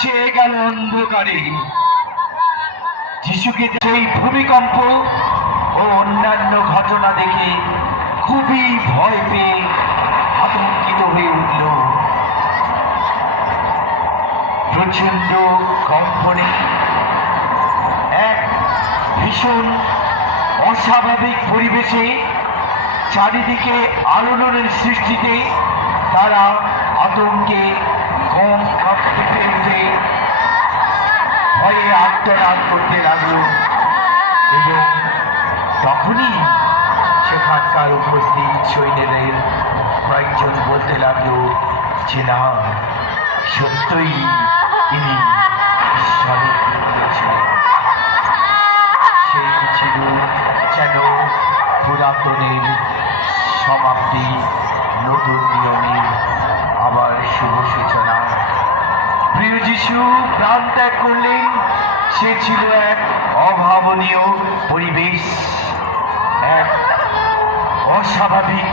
ছেয়ে গেল অন্ধকারে। যিশুকে সেই ভূমিকম্প ও অন্যান্য ঘটনা দেখে খুবই ভয় পেয়ে আতঙ্কিত হয়ে উঠল। প্রচন্ড কম্পনে এক ভীষণ অস্বাভাবিক পরিবেশে চারিদিকে আলোড়নের সৃষ্টিতে তারা আতঙ্কে কম কাঁপতে উঠে ভয়ে আত্মনাদ করতে লাগল। এবং তখনই সেখানকার উপস্থিত সৈন্যদের কয়েকজন বলতে লাগলো যে না, সত্যই তিনি ঈশ্বরের পুত্র ছিলেন। সেই ছিল যেন পুরাতনের সমাপ্তি, নতুন নিয়মের আবার শুভ সূচনা। প্রিয় যিশু প্রাণ ত্যাগ করলেন, সে ছিল এক অভাবনীয় পরিবেশ, এক অস্বাভাবিক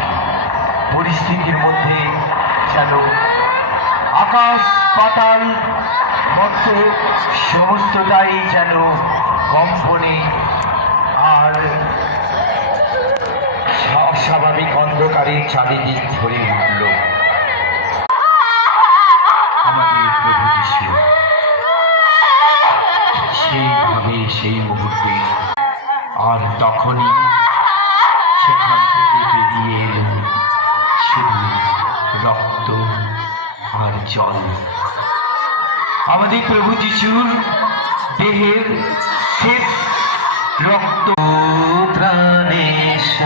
পরিস্থিতির মধ্যে যেন আকাশ পাতাল মতো সমস্তটাই যেন কম্পনে আর অস্বাভাবিক অন্ধকারে চারিদিক ভরে উঠল। আমাদের প্রভু যিশু সেইভাবে সেই মুহূর্তে আর তখনই সেখান থেকে বেরিয়ে এলো শুধু রক্ত আর জল। আমাদের প্রভু যিশুর দেহের শেষ রক্ত প্রাণেশ্বরে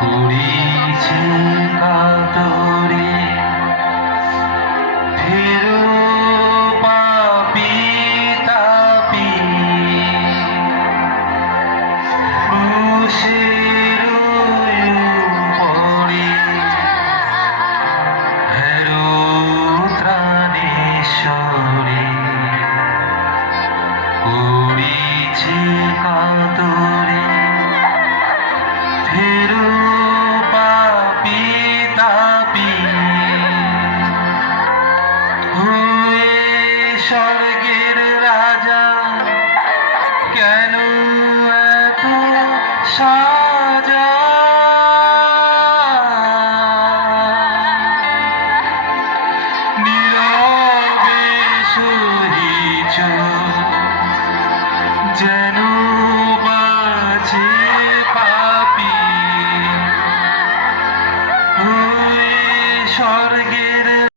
করেছে কাতরে, ফেরো পাপী তাপী ক্রুশের উপরে, হেরো ত্রাণেশ্বরে করেছে কাতরে, ফেরো পাপী তাপী হয়ে স্বর্গের রাজা, কেন এত সাজা? নীরবে সহিছ যেন